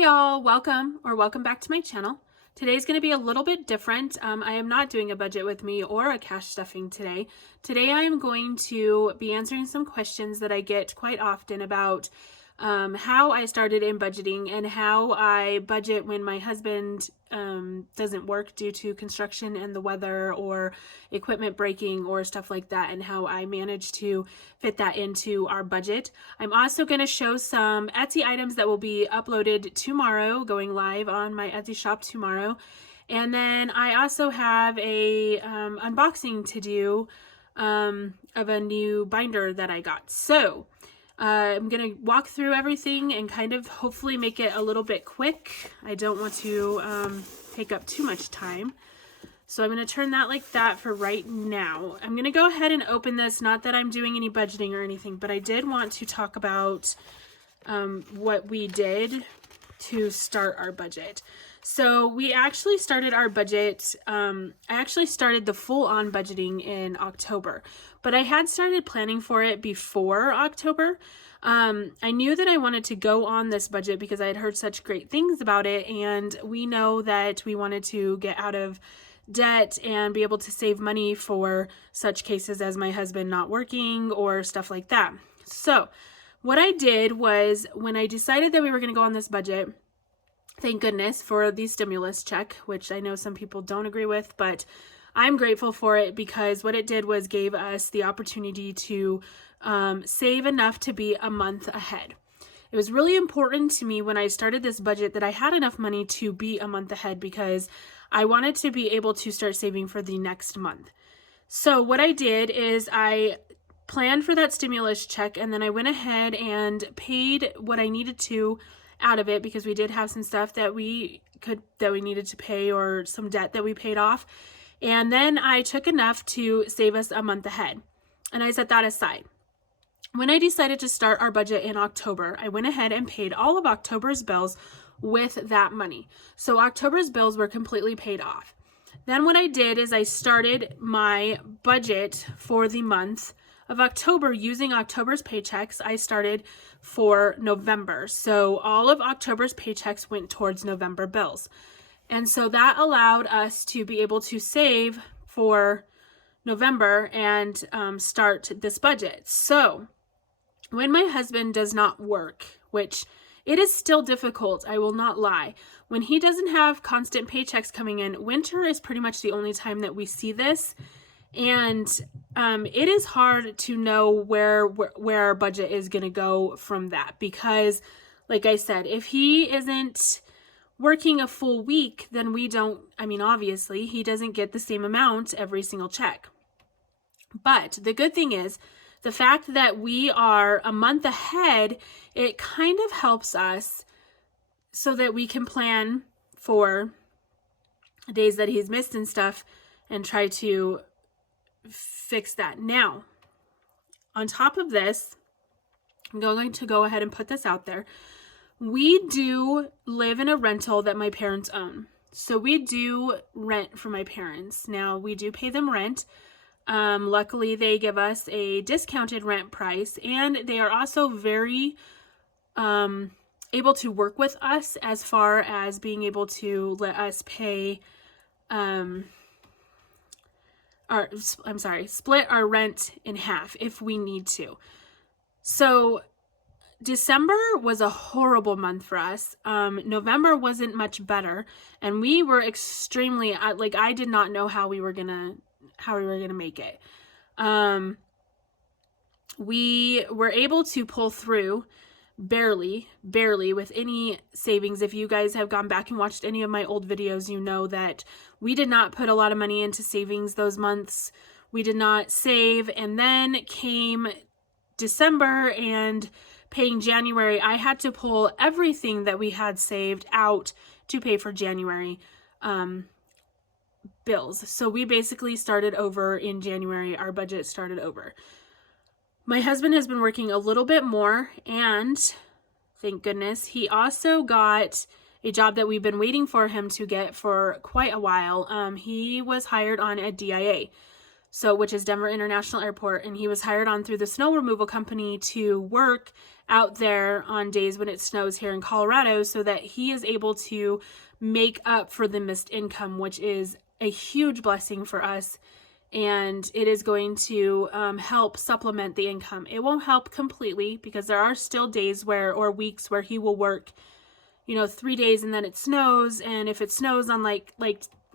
y'all, welcome back to my channel. Today's going to be a little bit different. I am not doing a budget with me or a cash stuffing today. Today I am going to be answering some questions that I get quite often about how I started in budgeting and how I budget when my husband doesn't work due to construction and the weather or equipment breaking or stuff like that, and how I manage to fit that into our budget. I'm also going to show some Etsy items that will be uploaded tomorrow, going live on my Etsy shop tomorrow. And then I also have a unboxing to do of a new binder that I got. So I'm going to walk through everything and kind of hopefully make it a little bit quick. I don't want to take up too much time. So I'm going to turn that like that for right now. I'm going to go ahead and open this. Not that I'm doing any budgeting or anything, but I did want to talk about what we did to start our budget. So we actually started our budget. I actually started the full-on budgeting in October, but I had started planning for it before October. I knew that I wanted to go on this budget because I had heard such great things about it, and we know that we wanted to get out of debt and be able to save money for such cases as my husband not working or stuff like that. So what I did was, when I decided that we were going to go on this budget, thank goodness for the stimulus check, which I know some people don't agree with, but I'm grateful for it because what it did was gave us the opportunity to save enough to be a month ahead. It was really important to me when I started this budget that I had enough money to be a month ahead because I wanted to be able to start saving for the next month. So what I did is I planned for that stimulus check, and then I went ahead and paid what I needed to out of it because we did have some stuff that we needed to pay, or some debt that we paid off. And then I took enough to save us a month ahead, and I set that aside. When I decided to start our budget in October, I went ahead and paid all of October's bills with that money. So October's bills were completely paid off. Then what I did is I started my budget for the month of October using October's paychecks. I started for November. So all of October's paychecks went towards November bills. And so that allowed us to be able to save for November and start this budget. So when my husband does not work, which it is still difficult, I will not lie, when he doesn't have constant paychecks coming in, winter is pretty much the only time that we see this. And it is hard to know where our budget is going to go from that, because like I said, if he isn't working a full week, then obviously he doesn't get the same amount every single check. But the good thing is, the fact that we are a month ahead, it kind of helps us so that we can plan for days that he's missed and stuff and try to fix that. Now, on top of this, I'm going to go ahead and put this out there. We do live in a rental that my parents own. So we do rent for my parents. Now, we do pay them rent. Luckily, they give us a discounted rent price, and they are also very able to work with us as far as being able to let us pay split our rent in half if we need to. So December was a horrible month for us. November wasn't much better, and we were extremely I did not know how we were gonna make it. We were able to pull through barely with any savings. If you guys have gone back and watched any of my old videos, you know that we did not put a lot of money into savings those months. We did not save. And then came December and paying January, I had to pull everything that we had saved out to pay for January bills. So we basically started over in January. Our budget started over. My husband has been working a little bit more, and thank goodness, he also got a job that we've been waiting for him to get for quite a while. He was hired on a DIA. so which is Denver International Airport, and he was hired on through the snow removal company to work out there on days when it snows here in Colorado, so that he is able to make up for the missed income, which is a huge blessing for us. And it is going to help supplement the income. It won't help completely, because there are still days or weeks where he will work, 3 days and then it snows. And if it snows on like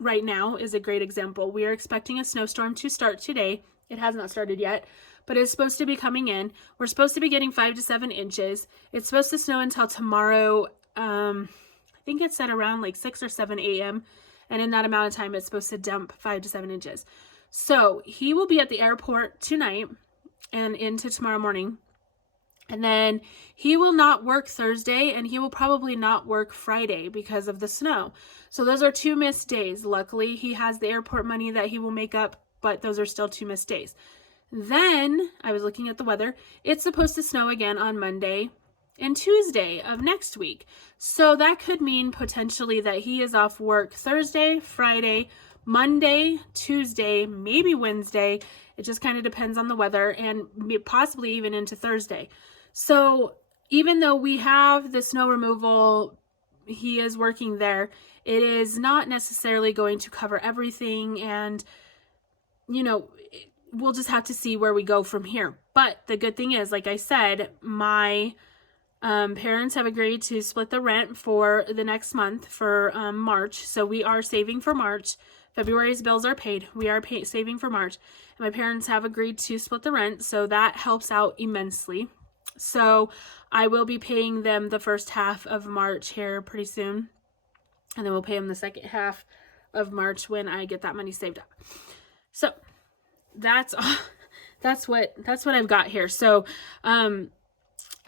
right now is a great example. We are expecting a snowstorm to start today. It has not started yet, but it's supposed to be coming in. We're supposed to be getting 5 to 7 inches. It's supposed to snow until tomorrow. I think it's at around like 6 or 7 a.m. And in that amount of time, it's supposed to dump 5 to 7 inches. So he will be at the airport tonight and into tomorrow morning. And then he will not work Thursday, and he will probably not work Friday because of the snow. So those are 2 missed days. Luckily, he has the airport money that he will make up, but those are still 2 missed days. Then I was looking at the weather. It's supposed to snow again on Monday and Tuesday of next week. So that could mean potentially that he is off work Thursday, Friday, Monday, Tuesday, maybe Wednesday. It just kind of depends on the weather, and possibly even into Thursday. So even though we have the snow removal, he is working there, it is not necessarily going to cover everything. And, we'll just have to see where we go from here. But the good thing is, like I said, my parents have agreed to split the rent for the next month for March. So we are saving for March. February's bills are paid. We are saving for March. And my parents have agreed to split the rent, so that helps out immensely. So I will be paying them the first half of March here pretty soon. And then we'll pay them the second half of March when I get that money saved up. So that's all. That's what I've got here. So I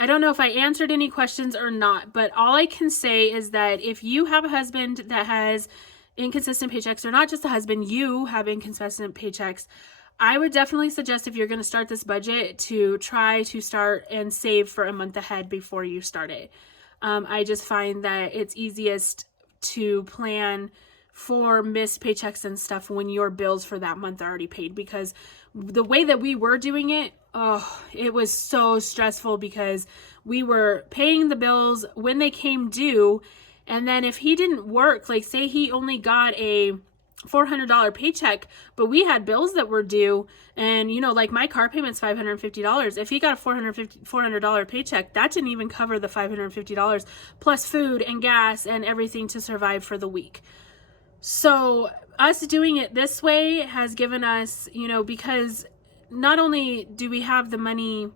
don't know if I answered any questions or not, but all I can say is that if you have a husband that has inconsistent paychecks, or not just a husband, you have inconsistent paychecks, I would definitely suggest, if you're going to start this budget, to try to start and save for a month ahead before you start it. I just find that it's easiest to plan for missed paychecks and stuff when your bills for that month are already paid, because the way that we were doing it, it was so stressful, because we were paying the bills when they came due. And then if he didn't work, like say he only got a $400 paycheck, but we had bills that were due, and like my car payment's $550. If he got a $400 paycheck, that didn't even cover the $550 plus food and gas and everything to survive for the week. So us doing it this way has given us, because not only do we have the money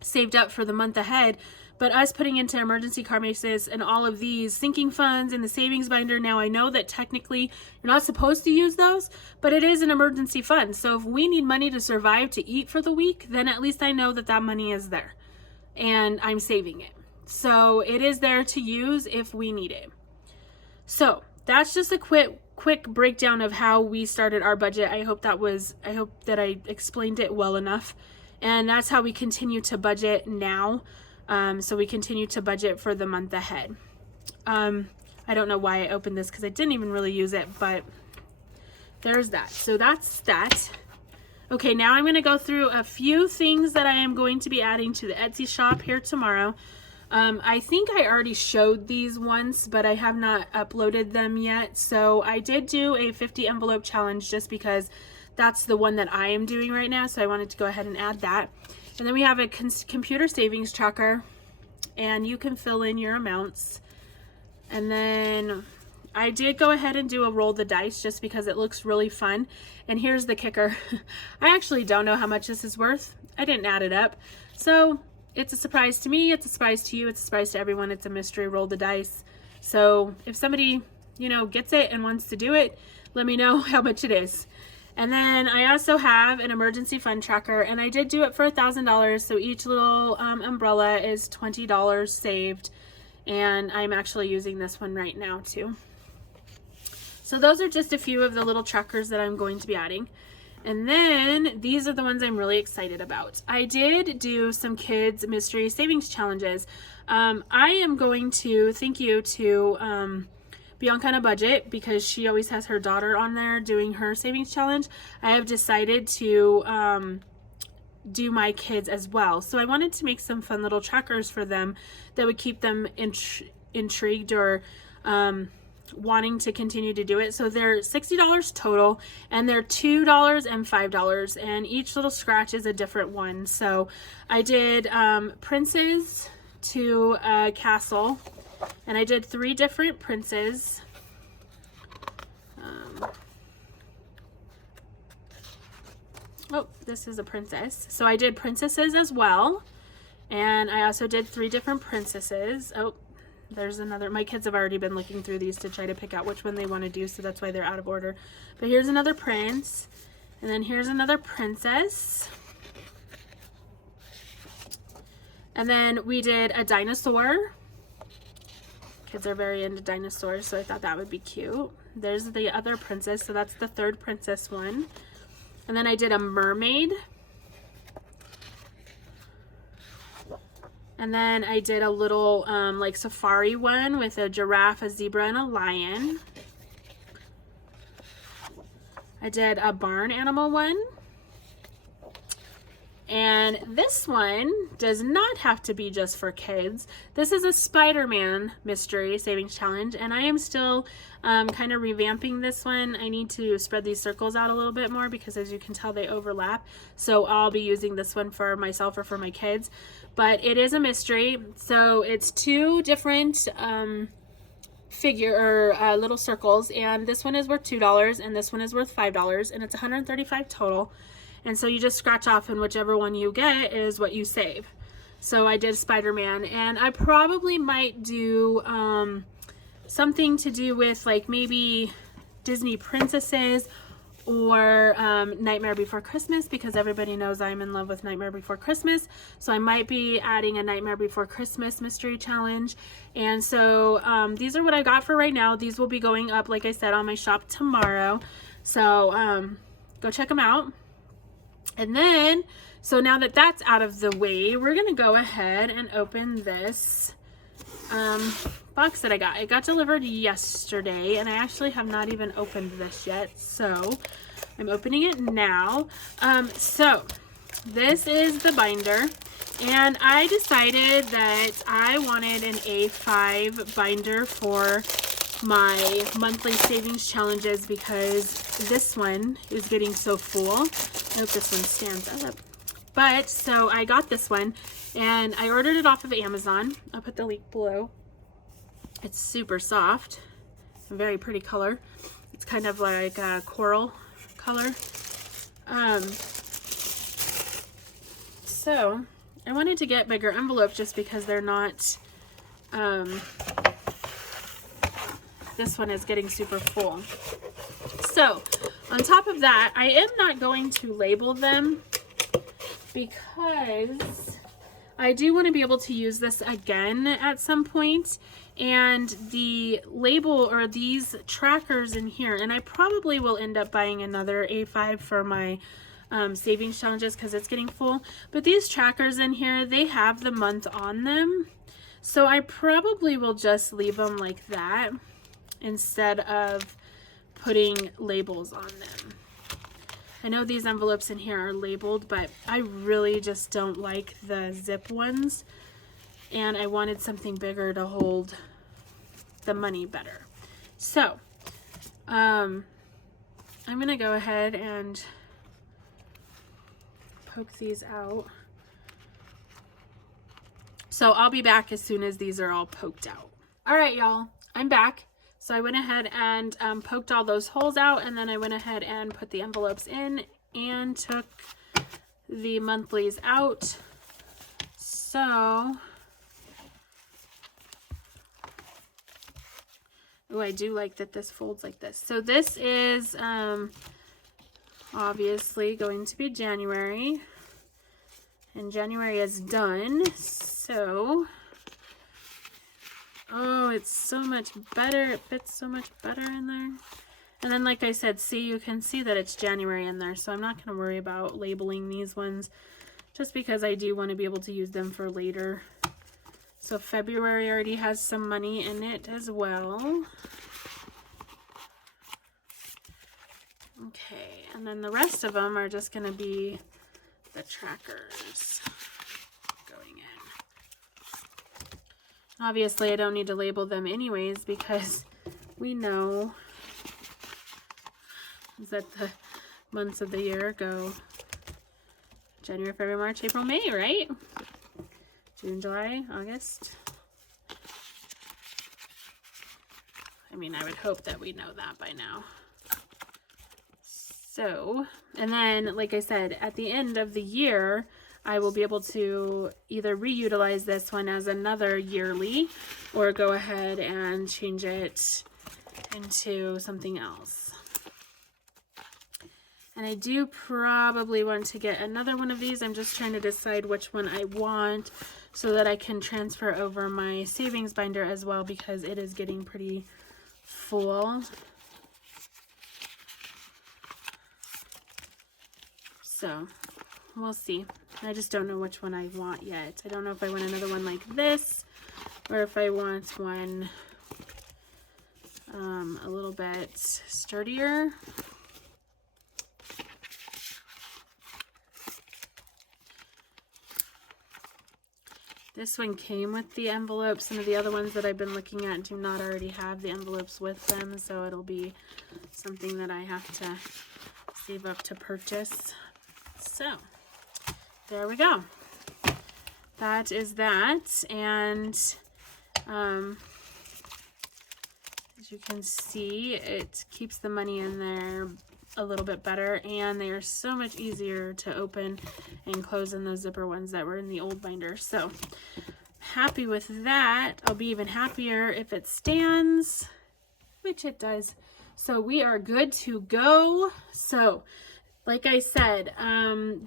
saved up for the month ahead, but us putting into emergency car basis and all of these sinking funds in the savings binder. Now, I know that technically you're not supposed to use those, but it is an emergency fund. So if we need money to survive, to eat for the week, then at least I know that that money is there and I'm saving it. So it is there to use if we need it. So that's just a quick breakdown of how we started our budget. I hope that I explained it well enough. And that's how we continue to budget now. So we continue to budget for the month ahead. I don't know why I opened this, because I didn't even really use it, but there's that. So that's that. Okay, now I'm going to go through a few things that I am going to be adding to the Etsy shop here tomorrow. I think I already showed these once, but I have not uploaded them yet. So I did do a 50 envelope challenge just because that's the one that I am doing right now. So I wanted to go ahead and add that. And then we have a computer savings tracker, and you can fill in your amounts. And then I did go ahead and do a roll the dice just because it looks really fun. And here's the kicker. I actually don't know how much this is worth. I didn't add it up. So it's a surprise to me. It's a surprise to you. It's a surprise to everyone. It's a mystery roll the dice. So if somebody, gets it and wants to do it, let me know how much it is. And then I also have an emergency fund tracker, and I did do it for $1,000. So each little umbrella is $20 saved. And I'm actually using this one right now too. So those are just a few of the little trackers that I'm going to be adding. And then these are the ones I'm really excited about. I did do some kids mystery savings challenges. I am going to, thank you to be on kind of budget because she always has her daughter on there doing her savings challenge, I have decided to do my kids as well. So I wanted to make some fun little trackers for them that would keep them intrigued or wanting to continue to do it. So they're $60 total, and they're $2 and $5, and each little scratch is a different one. So I did princes to a castle, and I did 3 different princes. Oh, this is a princess. So I did princesses as well, and I also did 3 different princesses. Oh, there's another. My kids have already been looking through these to try to pick out which one they want to do, so that's why they're out of order. But here's another prince, and then here's another princess. And then we did a dinosaur. Kids are very into dinosaurs, so I thought that would be cute. There's the other princess, so that's the 3rd princess one. And then I did a mermaid. And then I did a little like safari one with a giraffe, a zebra, and a lion. I did a barn animal one. And this one does not have to be just for kids. This is a Spider-Man mystery savings challenge, and I am still kind of revamping this one. I need to spread these circles out a little bit more because, as you can tell, they overlap. So I'll be using this one for myself or for my kids. But it is a mystery, so it's 2 different little circles, and this one is worth $2 and this one is worth $5, and it's $135 total. And so you just scratch off, and whichever one you get is what you save. So I did Spider-Man, and I probably might do something to do with like maybe Disney princesses or Nightmare Before Christmas, because everybody knows I'm in love with Nightmare Before Christmas. So I might be adding a Nightmare Before Christmas mystery challenge. And so these are what I got for right now. These will be going up, like I said, on my shop tomorrow. So go check them out. And then, so now that that's out of the way, we're going to go ahead and open this box that I got. It got delivered yesterday, and I actually have not even opened this yet, so I'm opening it now. So this is the binder, and I decided that I wanted an A5 binder for my monthly savings challenges because this one is getting so full. I hope this one stands up. But so I got this one, and I ordered it off of Amazon. I'll put the link below. It's super soft, a very pretty color. It's kind of like a coral color. So I wanted to get bigger envelopes just because they're not, this one is getting super full. So on top of that, I am not going to label them because I do want to be able to use this again at some point. And the label, or these trackers in here, and I probably will end up buying another A5 for my savings challenges because it's getting full. But these trackers in here, they have the month on them. So I probably will just leave them like that instead of putting labels on them. I know these envelopes in here are labeled, but I really just don't like the zip ones, and I wanted something bigger to hold the money better. So I'm gonna go ahead and poke these out. So I'll be back as soon as these are all poked out. All right, y'all, I'm back. So I went ahead and poked all those holes out, and then I went ahead and put the envelopes in and took the monthlies out. So, oh, I do like that this folds like this. So this is obviously going to be January, and January is done. So, oh, it's so much better. It fits so much better in there. And then, like I said, see, you can see that it's January in there. So I'm not going to worry about labeling these ones just because I do want to be able to use them for later. So February already has some money in it as well. Okay, and then the rest of them are just going to be the trackers going in. Obviously, I don't need to label them anyways because we know that the months of the year go January, February, March, April, May, right? June, July, August. I mean, I would hope that we know that by now. So, and then, like I said, at the end of the year, I will be able to either reutilize this one as another yearly or go ahead and change it into something else. And I do probably want to get another one of these. I'm just trying to decide which one I want so that I can transfer over my savings binder as well because it is getting pretty full. So we'll see. I just don't know which one I want yet. I don't know if I want another one like this or if I want one a little bit sturdier. This one came with the envelope. Some of the other ones that I've been looking at do not already have the envelopes with them, so it'll be something that I have to save up to purchase. So, there we go. That is that, and as you can see, it keeps the money in there a little bit better, and they are so much easier to open and close than those zipper ones that were in the old binder. So happy with that. I'll be even happier if it stands, which it does. So we are good to go. So like I said,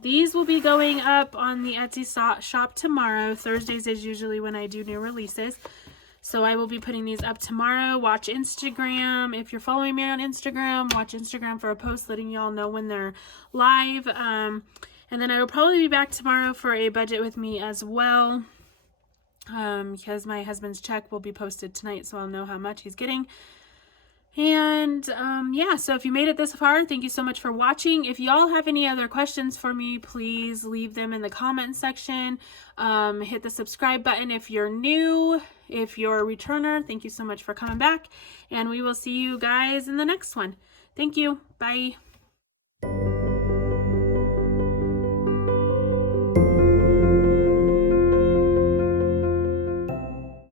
these will be going up on the Etsy shop tomorrow. Thursdays is usually when I do new releases. So I will be putting these up tomorrow. Watch Instagram. If you're following me on Instagram, watch Instagram for a post letting y'all know when they're live. And then I will probably be back tomorrow for a budget with me as well. Because my husband's check will be posted tonight, so I'll know how much he's getting. And yeah, so if you made it this far, thank you so much for watching. If y'all have any other questions for me, please leave them in the comment section. Hit the subscribe button if you're new. If you're a returner, thank you so much for coming back, and we will see you guys in the next one. Thank you. Bye.